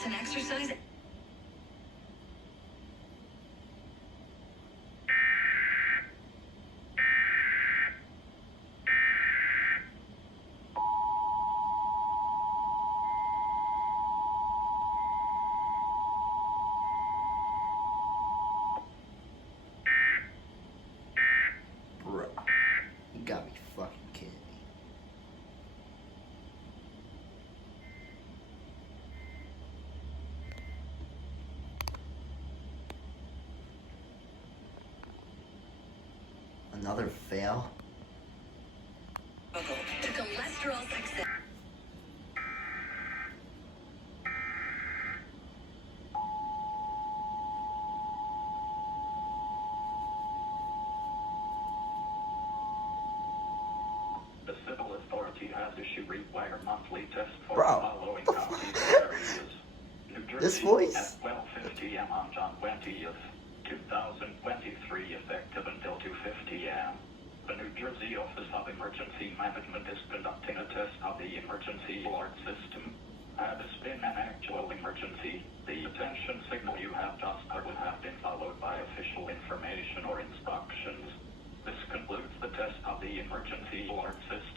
diets and exercise. Bruh, you got me fucking kidding me. Another fail? To cholesterol success. The civil authority has issued required monthly tests for Bro, the following the counties fuck? and areas. New Jersey This voice? at 12:50 a.m. on John 20th, 2023, effective until 2:50 a.m. The New Jersey Office of Emergency Management is conducting a test of the emergency alert system. Had this been an actual emergency, the attention signal you have just heard would have been followed by official information or instructions. This concludes the test of the emergency alert system.